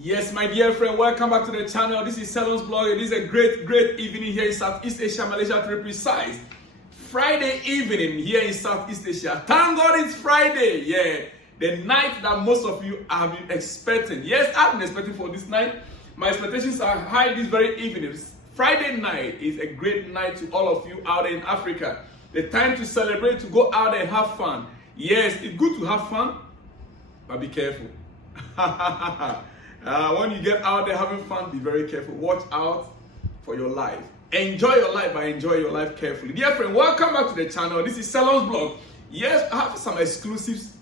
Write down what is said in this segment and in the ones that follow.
Yes, my dear friend, welcome back to the channel. This is Salon's blog. It is a great evening here in Southeast Asia, Malaysia to be precise. Friday evening here in Southeast Asia. Thank God it's Friday. Yeah, the night that most of you have been expecting. Yes, I've been expecting for this night. My expectations are high this very evening. Friday night is a great night to all of you out there in Africa. The time to celebrate, to go out and have fun. Yes, it's good to have fun, but be careful. When you get out there having fun, be very careful. Watch out for your life. Enjoy your life, but enjoy your life carefully. Dear friend, welcome back to the channel. This is Salon's blog. Yes, I have some exclusives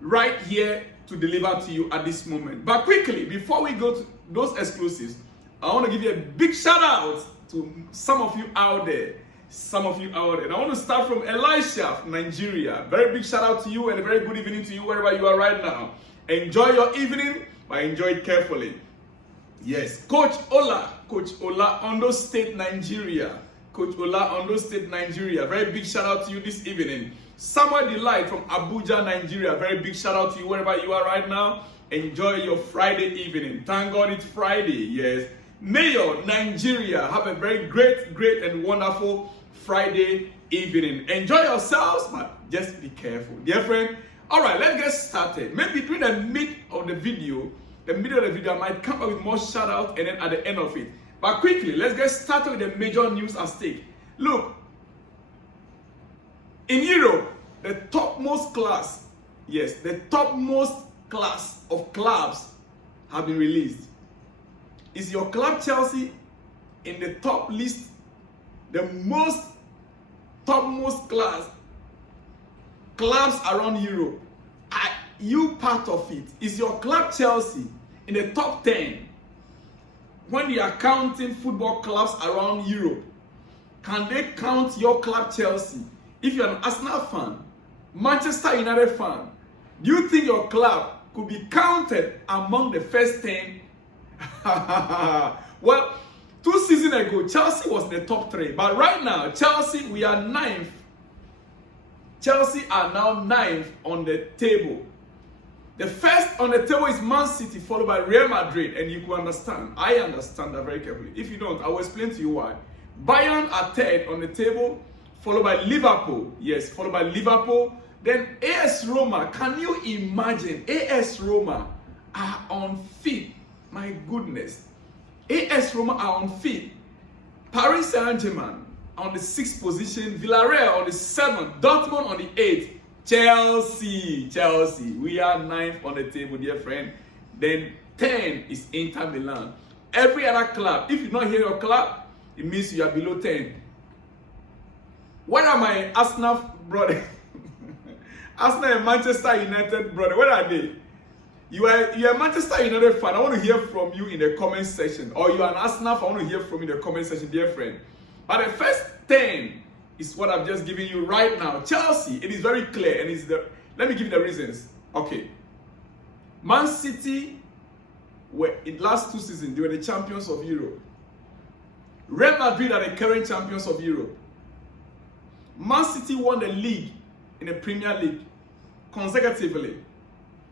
right here to deliver to you at this moment. But quickly, before we go to those exclusives, I want to give you a big shout out to some of you out there. And I want to start from Elisha from Nigeria. Very big shout out to you and a very good evening to you wherever you are right now. Enjoy your evening, but enjoy it carefully. Yes, Coach Ola, Ondo State, Nigeria. Coach Ola, Ondo State, Nigeria. Very big shout out to you this evening. Samuel Delight from Abuja, Nigeria. Very big shout out to you wherever you are right now. Enjoy your Friday evening. Thank God it's Friday. Yes. Mayor, Nigeria. Have a very great and wonderful Friday evening. Enjoy yourselves, but just be careful. Dear friend, all right, let's get started. Maybe during the middle of the video, I might come up with more shout out and then at the end of it. But quickly, let's get started with the major news at stake. Look, in Europe, the topmost class of clubs have been released. Is your club Chelsea in the top list, the topmost clubs around Europe? Are you part of it? Is your club Chelsea in the top 10? When they are counting football clubs around Europe, can they count your club Chelsea? If you're an Arsenal fan, Manchester United fan, do you think your club could be counted among the first 10? Well, 2 seasons ago, Chelsea was in the top 3. But right now, Chelsea, we are 9th. Chelsea are now 9th on the table. The first on the table is Man City, followed by Real Madrid. And you can understand. I understand that very carefully. If you don't, I will explain to you why. Bayern are 3rd on the table, followed by Liverpool. Yes, followed by Liverpool. Then AS Roma. Can you imagine? AS Roma are on 5th. My goodness. AS Roma are on 5th. Paris Saint-Germain on the 6th position. Villarreal on the 7th. Dortmund on the 8th. Chelsea. We are 9th on the table, dear friend. Then 10 is Inter Milan. Every other club, if you don't hear your club, it means you are below 10. What are my Arsenal brother? Arsenal and Manchester United brother. Where are they? You are a Manchester United fan. I want to hear from you in the comment section. Or you are an Arsenal fan. I want to hear from you in the comment section, dear friend. But the first 10 is what I've just given you right now. Chelsea, it is very clear. And let me give you the reasons. Okay. Man City were in last 2 seasons, they were the champions of Europe. Real Madrid are the current champions of Europe. Man City won the league in the Premier League consecutively.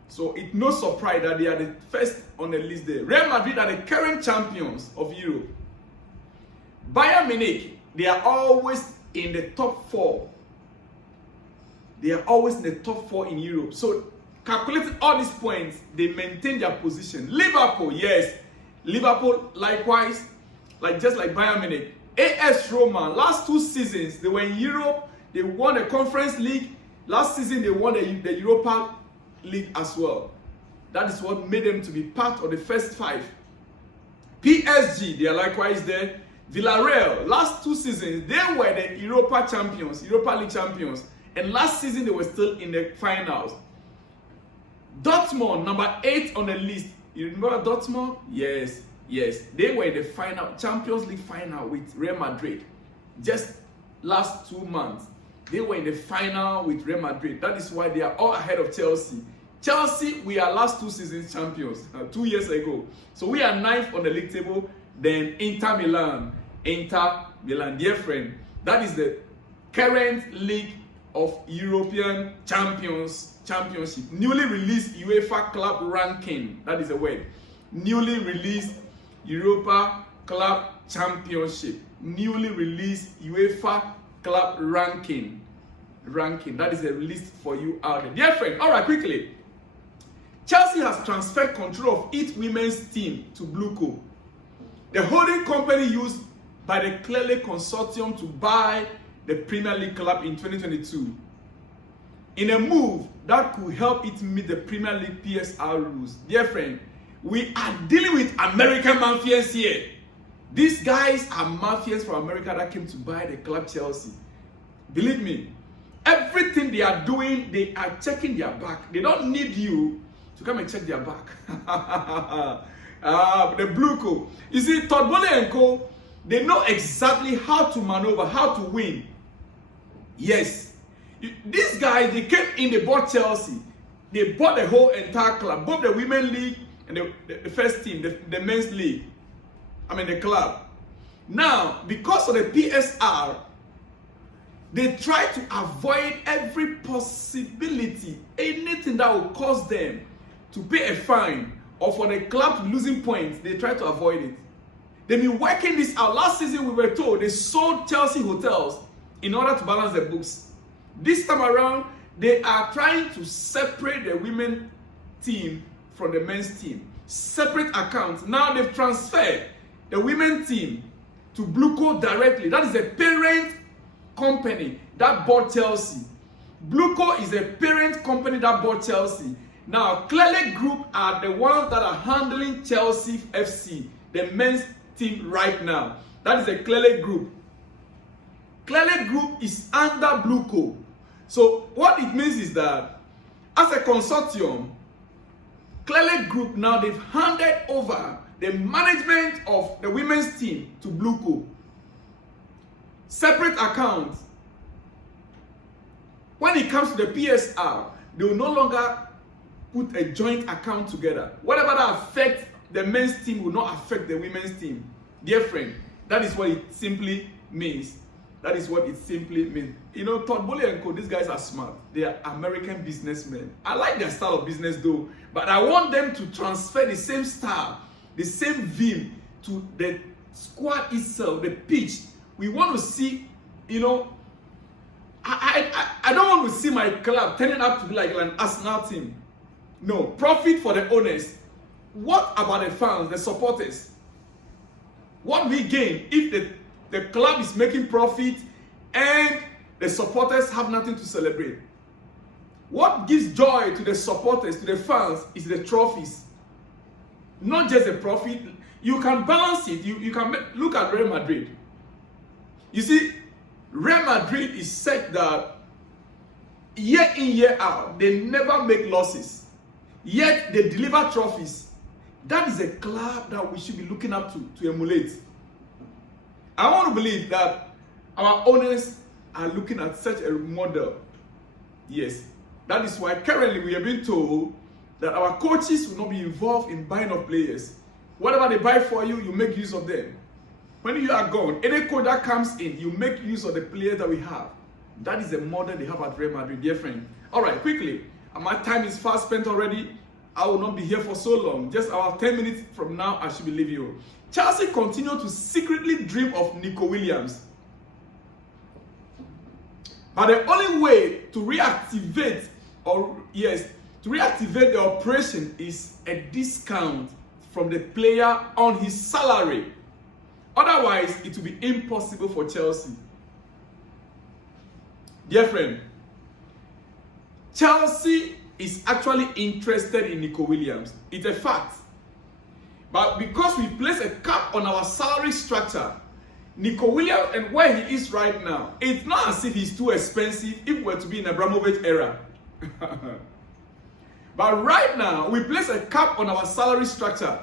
So it's no surprise that they are the first on the list there. Real Madrid are the current champions of Europe. Bayern Munich, they are always in the top 4. They are always in the top 4 in Europe. So calculating all these points, they maintain their position. Liverpool, yes. Liverpool, likewise, just like Bayern Munich. AS Roma, last 2 seasons, they were in Europe. They won the Conference League. Last season, they won the Europa League as well. That is what made them to be part of the first 5. PSG, they are likewise there. Villarreal, last 2 seasons, they were the Europa League champions. And last season, they were still in the finals. Dortmund, number 8 on the list. You remember Dortmund? Yes. They were in the final, Champions League final with Real Madrid. Just last 2 months. They were in the final with Real Madrid. That is why they are all ahead of Chelsea. Chelsea, we are last 2 seasons champions, 2 years ago. So we are 9th on the league table. Then Inter Milan, dear friend. That is the current league of European championship. Newly released UEFA club ranking. That is the word. Newly released Europa Club Championship. Newly released UEFA Club ranking. That is a list for you out there. Dear friend, all right, quickly. Chelsea has transferred control of its women's team to BlueCo, the holding company used by the Clearly Consortium to buy the Premier League club in 2022, in a move that could help it meet the Premier League PSR rules. Dear friend, we are dealing with American mafias here. These guys are mafias from America that came to buy the club Chelsea. Believe me, everything they are doing, they are checking their back. They don't need you to come and check their back. The BlueCo. You see, Todd Bowley and Co., they know exactly how to maneuver, how to win. Yes. These guys, they came in, they bought Chelsea. They bought the whole entire club, both the women's league and the first team, the men's league. I mean, the club. Now, because of the PSR, they try to avoid every possibility, anything that will cause them to pay a fine or for the club to losing points. They try to avoid it. They've been working this out. Last season, we were told they sold Chelsea hotels in order to balance the books. This time around, they are trying to separate the women's team from the men's team. Separate accounts. Now they've transferred the women's team to BlueCo directly. That is a parent company that bought Chelsea. BlueCo is a parent company that bought Chelsea. Now, Clearly Group are the ones that are handling Chelsea FC, the men's team right now. That is a Clearly Group. Clearly Group is under BlueCo. So what it means is that as a consortium, Clearly Group now they've handed over the management of the women's team to BlueCo. Separate accounts. When it comes to the PSR, they will no longer put a joint account together. Whatever that affects the men's team will not affect the women's team. Dear friend, that is what it simply means. That is what it simply means. You know, Todd Bowley and Co., these guys are smart. They are American businessmen. I like their style of business though, but I want them to transfer the same style, the same vim to the squad itself, the pitch. We want to see, you know, I don't want to see my club turning out to be like an Arsenal team. No, profit for the owners. What about the fans, the supporters? What we gain if the club is making profit and the supporters have nothing to celebrate? What gives joy to the supporters, to the fans, is the trophies. Not just the profit. You can balance it. You can look at Real Madrid. You see, Real Madrid is said that year in, year out, they never make losses. Yet they deliver trophies. That is a club that we should be looking up to emulate. I want to believe that our owners are looking at such a model. Yes. That is why currently we are being told that our coaches will not be involved in buying of players. Whatever they buy for you, you make use of them. When you are gone, any coach that comes in, you make use of the players that we have. That is the model they have at Real Madrid, dear friend. All right, quickly. My time is fast spent already. I will not be here for so long. Just about 10 minutes from now, I should be leaving you. Chelsea continue to secretly dream of Nico Williams. But the only way to reactivate the operation is a discount from the player on his salary. Otherwise, it will be impossible for Chelsea. Dear friend, Chelsea is actually interested in Nico Williams. It's a fact. But because we place a cap on our salary structure, Nico Williams and where he is right now, it's not as if he's too expensive if we were to be in Abramovich era. But right now, we place a cap on our salary structure.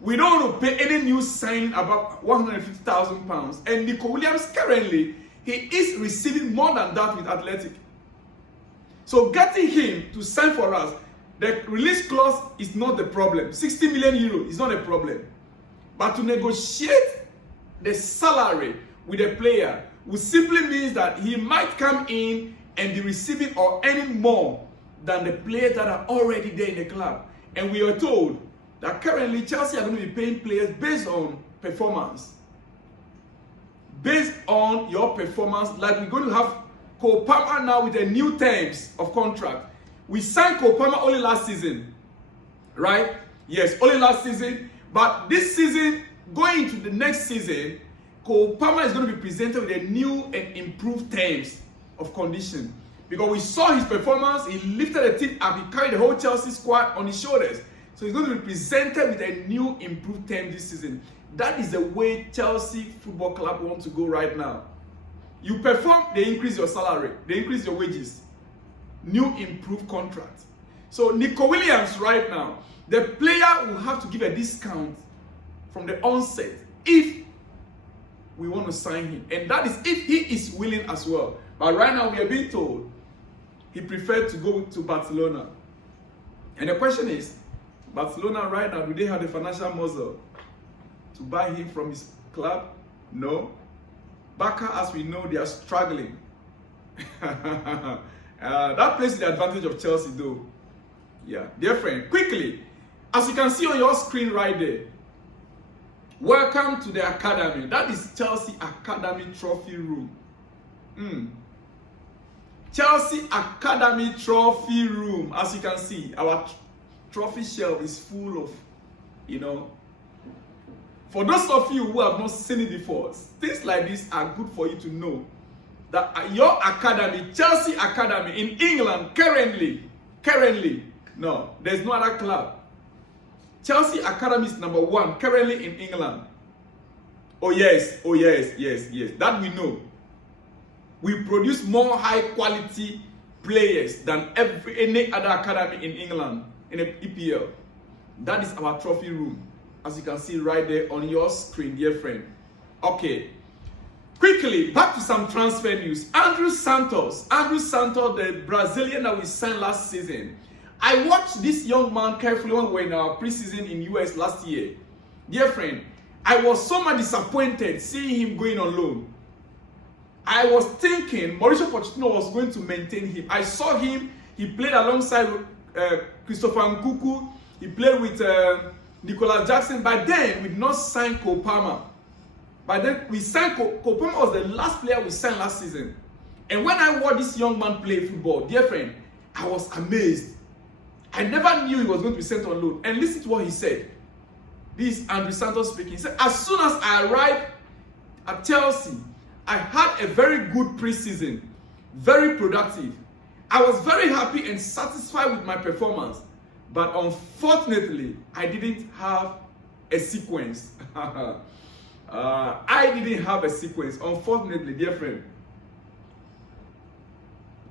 We don't want to pay any new signing above £150,000. And Nico Williams currently, he is receiving more than that with Athletic. So getting him to sign for us, the release clause is not the problem. 60 million euros is not a problem. But to negotiate the salary with a player will simply means that he might come in and be receiving or earning more than the players that are already there in the club. And we are told that currently Chelsea are going to be paying players based on performance. Based on your performance, like we're going to have Cole Palmer now with the new terms of contract. We signed Cole Palmer only last season, right? Yes, only last season. But this season, going into the next season, Cole Palmer is going to be presented with a new and improved terms of condition. Because we saw his performance, he lifted the team up, he carried the whole Chelsea squad on his shoulders. So he's going to be presented with a new improved term this season. That is the way Chelsea Football Club wants to go right now. You perform, they increase your salary, they increase your wages. New improved contract. So Nico Williams right now, the player will have to give a discount from the onset if we want to sign him. And that is if he is willing as well. But right now we are being told he preferred to go to Barcelona. And the question is, Barcelona right now, do they have the financial muscle to buy him from his club? No. Barca, as we know, they are struggling. That plays to the advantage of Chelsea though. Yeah, dear friend, quickly, as you can see on your screen right there, welcome to the academy. That is Chelsea Academy Trophy Room. Chelsea Academy Trophy Room. As you can see, our trophy shelf is full of, you know, for those of you who have not seen it before, things like this are good for you to know that your academy, Chelsea Academy in England, currently, no, there's no other club. Chelsea Academy is #1 currently in England. Oh yes, that we know. We produce more high quality players than any other academy in England in the EPL. That is our trophy room, as you can see right there on your screen, dear friend. Okay, quickly back to some transfer news. Andrew Santos, the Brazilian that we signed last season. I watched this young man carefully when we were in our preseason in US last year. Dear friend, I was so much disappointed seeing him going on loan. I was thinking Mauricio Pochettino was going to maintain him. I saw him, he played alongside Christopher Nkunku, he played with Nicolas Jackson. By then, we did not sign Cole Palmer. By then, we signed Cole Palmer was the last player we signed last season. And when I watched this young man play football, dear friend, I was amazed. I never knew he was going to be sent on loan. And listen to what he said. This is Andrew Santos speaking. He said, as soon as I arrived at Chelsea, I had a very good preseason, very productive. I was very happy and satisfied with my performance, but unfortunately, I didn't have a sequence. I didn't have a sequence, unfortunately, dear friend.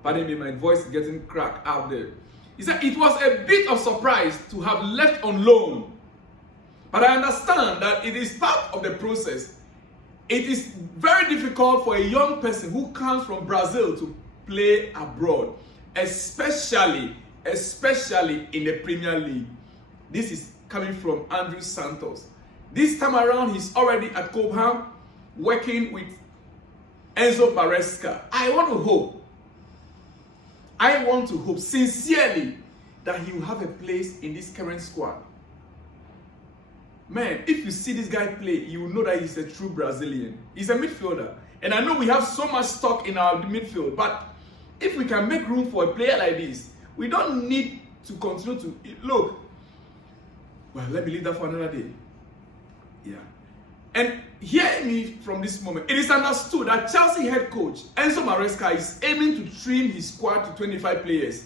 Pardon me, my voice is getting cracked out there. He said, it was a bit of surprise to have left on loan, but I understand that it is part of the process. It is very difficult for a young person who comes from Brazil to play abroad, especially in the Premier League. This is coming from Andrew Santos. This time around, he's already at Cobham working with Enzo Maresca. I want to hope sincerely that he will have a place in this current squad. Man, if you see this guy play, you will know that he's a true Brazilian. He's a midfielder. And I know we have so much stock in our midfield, but if we can make room for a player like this, we don't need to continue to look. Well, let me leave that for another day. Yeah. And hear me from this moment. It is understood that Chelsea head coach Enzo Maresca is aiming to trim his squad to 25 players.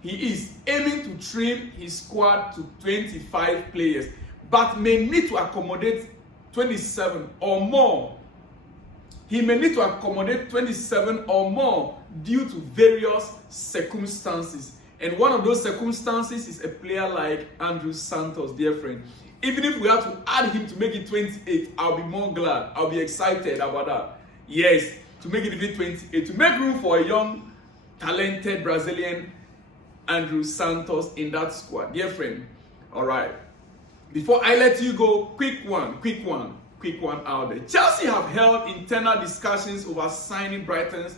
He is aiming to trim his squad to 25 players, but may need to accommodate 27 or more. He may need to accommodate 27 or more due to various circumstances. And one of those circumstances is a player like Andrew Santos, dear friend. Even if we have to add him to make it 28, I'll be more glad. I'll be excited about that. Yes, to make it even 28. To make room for a young, talented Brazilian Andrew Santos in that squad. Dear friend, all right. Before I let you go, quick one out there. Chelsea have held internal discussions over signing Brighton's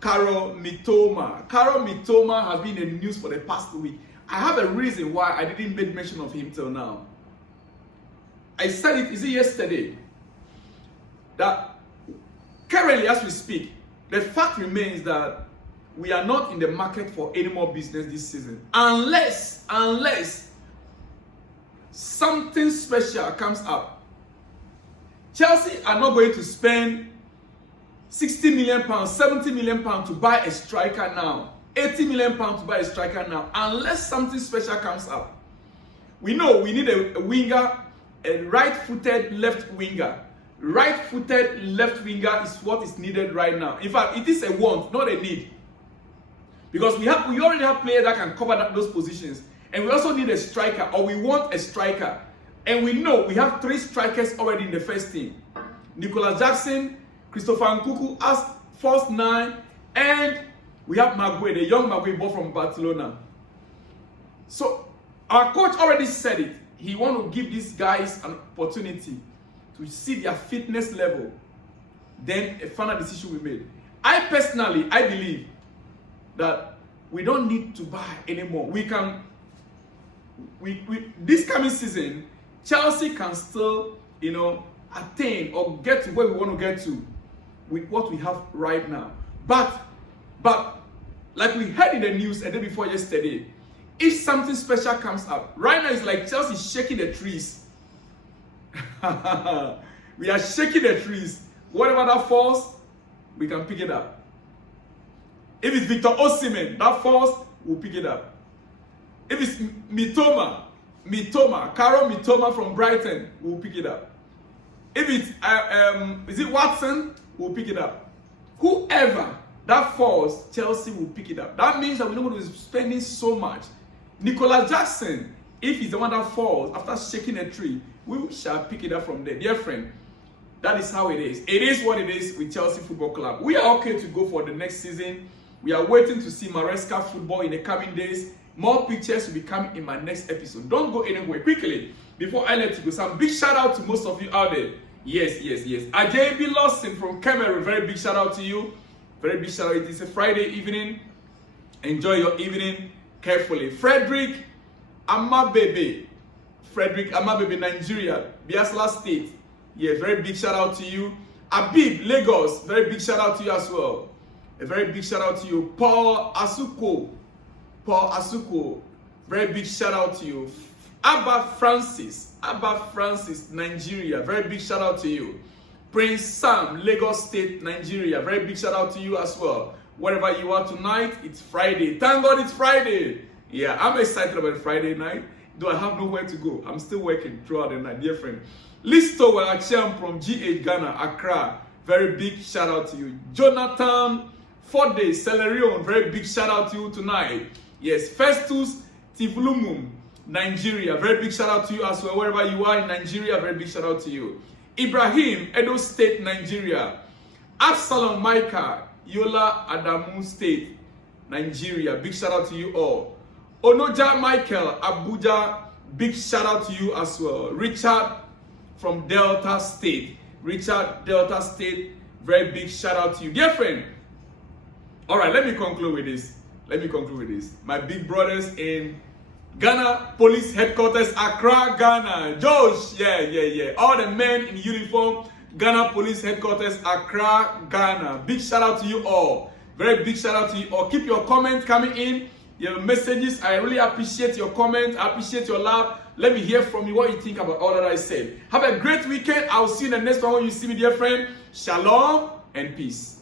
Karol Mitoma. Karol Mitoma has been in the news for the past week. I have a reason why I didn't make mention of him till now. I said it, is it yesterday? That currently as we speak, the fact remains that we are not in the market for any more business this season. Unless something special comes up. Chelsea are not going to spend 60 million pounds, 70 million pounds to buy a striker now. 80 million pounds to buy a striker now. Unless something special comes up. We know we need a winger, a right-footed left winger. Right-footed left winger is what is needed right now. In fact, it is a want, not a need. Because we already have players that can cover those positions. And we also need a striker, or we want a striker. And we know we have 3 strikers already in the first team. Nicolas Jackson, Christopher Nkuku as false 9, and we have Maguire, the young Maguire bought from Barcelona. So our coach already said it. He wants to give these guys an opportunity to see their fitness level. Then a final decision will be made. I personally, I believe that we don't need to buy anymore. We can, this coming season, Chelsea can still, attain or get to where we want to get to with what we have right now. But like we heard in the news a day before yesterday, if something special comes up, right now it's like Chelsea shaking the trees. We are shaking the trees. Whatever that falls, we can pick it up. If it's Victor Osimhen, that falls, we'll pick it up. If it's Karol Mitoma from Brighton, we'll pick it up. If it's, is it Watson, we'll pick it up. Whoever that falls, Chelsea will pick it up. That means that we're not going to be spending so much. Nicolas Jackson, if he's the one that falls after shaking a tree, we shall pick it up from there. Dear friend, that is how it is. It is what it is with Chelsea Football Club. We are okay to go for the next season. We are waiting to see Maresca football in the coming days. More pictures will be coming in my next episode. Don't go anywhere. Quickly, before I let you go, some big shout out to most of you out there. Yes. Ajabi Lawson from Cameroon, very big shout out to you. Very big shout out. It is a Friday evening. Enjoy your evening carefully. Frederick Amabebe, Nigeria, Biafra State. Yes, very big shout out to you. Abib, Lagos, very big shout out to you as well. A very big shout out to you. Paul Asuko, very big shout out to you. Abba Francis, Nigeria, very big shout out to you. Prince Sam, Lagos State, Nigeria, very big shout out to you as well. Wherever you are tonight, it's Friday. Thank God it's Friday. Yeah, I'm excited about Friday night, though I have nowhere to go. I'm still working throughout the night, dear friend. Listo Wacham from GH Ghana, Accra, very big shout out to you. Jonathan Forde, Celerion, very big shout out to you tonight. Yes, Festus Tivlumum, Nigeria, very big shout out to you as well. Wherever you are in Nigeria, very big shout out to you. Ibrahim, Edo State, Nigeria. Absalom Micah, Yola Adamu State, Nigeria, big shout out to you all. Onoja Michael, Abuja, big shout out to you as well. Richard from Delta State, very big shout out to you. Dear friend, all right, let me conclude with this. My big brothers in Ghana Police Headquarters, Accra, Ghana. Josh, yeah. All the men in uniform, Ghana Police Headquarters, Accra, Ghana. Big shout out to you all. Very big shout out to you all. Keep your comments coming in, your messages. I really appreciate your comments. I appreciate your love. Let me hear from you what you think about all that I said. Have a great weekend. I'll see you in the next one when you see me, dear friend. Shalom and peace.